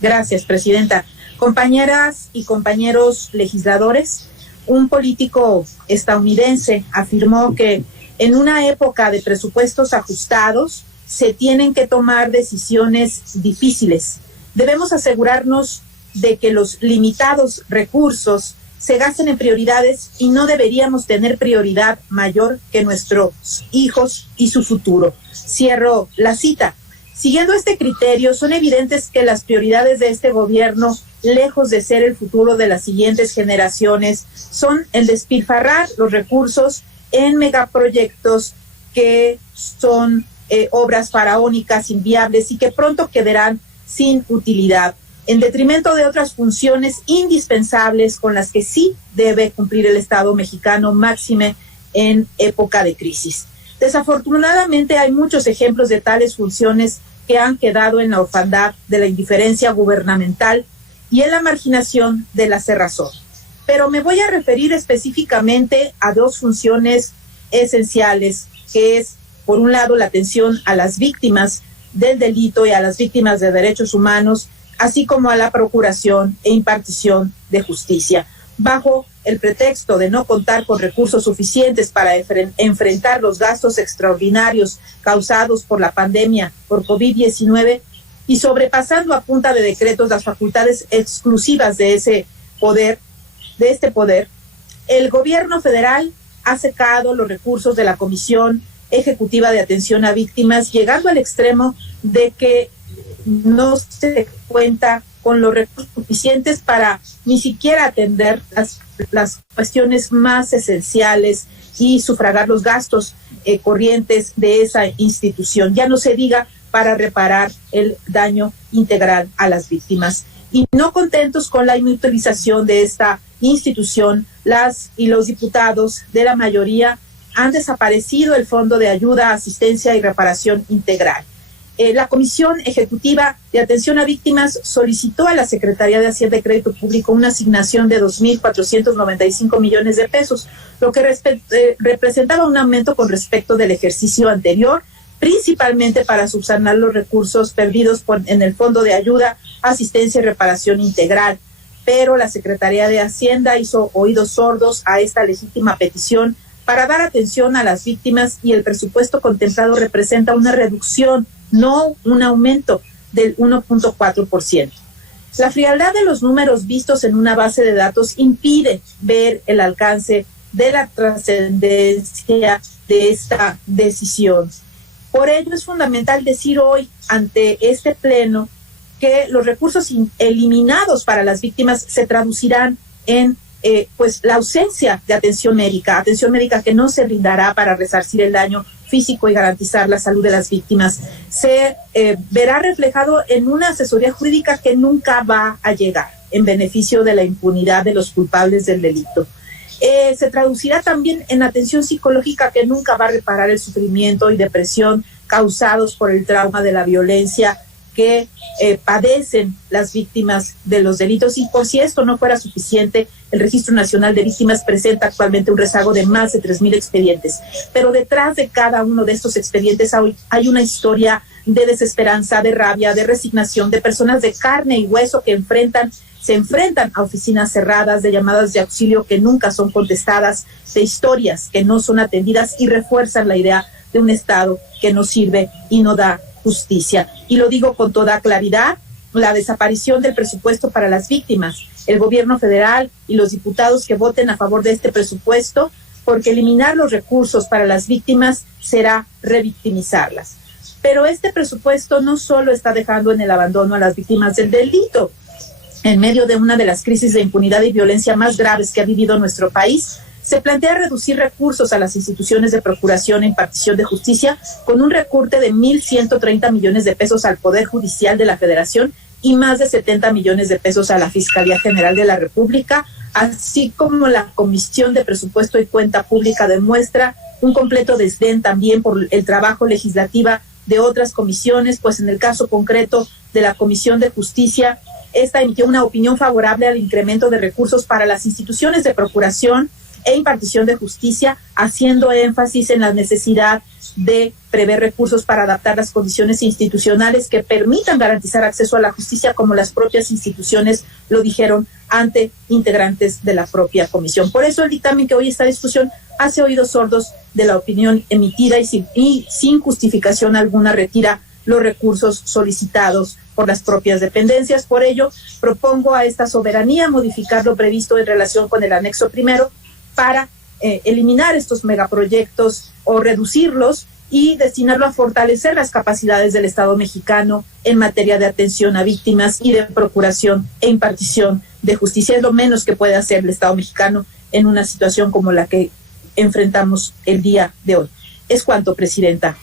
Gracias, presidenta. Compañeras y compañeros legisladores, un político estadounidense afirmó que en una época de presupuestos ajustados se tienen que tomar decisiones difíciles. Debemos asegurarnos de que los limitados recursos se gasten en prioridades y no deberíamos tener prioridad mayor que nuestros hijos y su futuro. Cierro la cita. Siguiendo este criterio, son evidentes que las prioridades de este gobierno, lejos de ser el futuro de las siguientes generaciones, son el despilfarrar los recursos en megaproyectos que son obras faraónicas, inviables y que pronto quedarán sin utilidad, en detrimento de otras funciones indispensables con las que sí debe cumplir el Estado mexicano, máxime en época de crisis. Desafortunadamente hay muchos ejemplos de tales funciones que han quedado en la orfandad de la indiferencia gubernamental y en la marginación de la cerrazón. Pero me voy a referir específicamente a dos funciones esenciales, que es, por un lado, la atención a las víctimas del delito y a las víctimas de derechos humanos, así como a la procuración e impartición de justicia. Bajo el pretexto de no contar con recursos suficientes para enfrentar los gastos extraordinarios causados por la pandemia por COVID-19 y sobrepasando a punta de decretos las facultades exclusivas de este poder, el gobierno federal ha secado los recursos de la Comisión Ejecutiva de Atención a Víctimas, llegando al extremo de que no se cuenta con los recursos suficientes para ni siquiera atender las cuestiones más esenciales y sufragar los gastos corrientes de esa institución. Ya no se diga para reparar el daño integral a las víctimas. Y no contentos con la inutilización de esta institución, las y los diputados de la mayoría han desaparecido el Fondo de Ayuda, Asistencia y Reparación Integral. La Comisión Ejecutiva de Atención a Víctimas solicitó a la Secretaría de Hacienda y Crédito Público una asignación de 2.495 millones de pesos, lo que representaba un aumento con respecto del ejercicio anterior, principalmente para subsanar los recursos perdidos en el Fondo de Ayuda, Asistencia y Reparación Integral. Pero la Secretaría de Hacienda hizo oídos sordos a esta legítima petición para dar atención a las víctimas y el presupuesto contemplado representa una reducción, no un aumento del 1.4%. La frialdad de los números vistos en una base de datos impide ver el alcance de la trascendencia de esta decisión. Por ello es fundamental decir hoy ante este pleno que los recursos eliminados para las víctimas se traducirán en la ausencia de atención médica que no se brindará para resarcir el daño físico y garantizar la salud de las víctimas. Se verá reflejado en una asesoría jurídica que nunca va a llegar en beneficio de la impunidad de los culpables del delito. Se traducirá también en atención psicológica que nunca va a reparar el sufrimiento y depresión causados por el trauma de la violencia que padecen las víctimas de los delitos. Y por si esto no fuera suficiente, el Registro Nacional de Víctimas presenta actualmente un rezago de más de 3,000 expedientes. Pero detrás de cada uno de estos expedientes hay una historia de desesperanza, de rabia, de resignación, de personas de carne y hueso que se enfrentan a oficinas cerradas, de llamadas de auxilio que nunca son contestadas, de historias que no son atendidas y refuerzan la idea de un Estado que no sirve y no da justicia. Y lo digo con toda claridad, la desaparición del presupuesto para las víctimas, el gobierno federal y los diputados que voten a favor de este presupuesto, porque eliminar los recursos para las víctimas será revictimizarlas. Pero este presupuesto no solo está dejando en el abandono a las víctimas del delito. En medio de una de las crisis de impunidad y violencia más graves que ha vivido nuestro país, se plantea reducir recursos a las instituciones de procuración e impartición de justicia con un recorte de 1.130 millones de pesos al Poder Judicial de la Federación y más de 70 millones de pesos a la Fiscalía General de la República, así como la Comisión de Presupuesto y Cuenta Pública demuestra un completo desdén también por el trabajo legislativo de otras comisiones, pues en el caso concreto de la Comisión de Justicia, esta emitió una opinión favorable al incremento de recursos para las instituciones de procuración e impartición de justicia, haciendo énfasis en la necesidad de prever recursos para adaptar las condiciones institucionales que permitan garantizar acceso a la justicia, como las propias instituciones lo dijeron ante integrantes de la propia comisión. Por eso el dictamen que hoy está en discusión hace oídos sordos de la opinión emitida y sin justificación alguna retira los recursos solicitados por las propias dependencias. Por ello, propongo a esta soberanía modificar lo previsto en relación con el anexo primero para eliminar estos megaproyectos o reducirlos y destinarlo a fortalecer las capacidades del Estado mexicano en materia de atención a víctimas y de procuración e impartición de justicia. Es lo menos que puede hacer el Estado mexicano en una situación como la que enfrentamos el día de hoy. Es cuanto, Presidenta.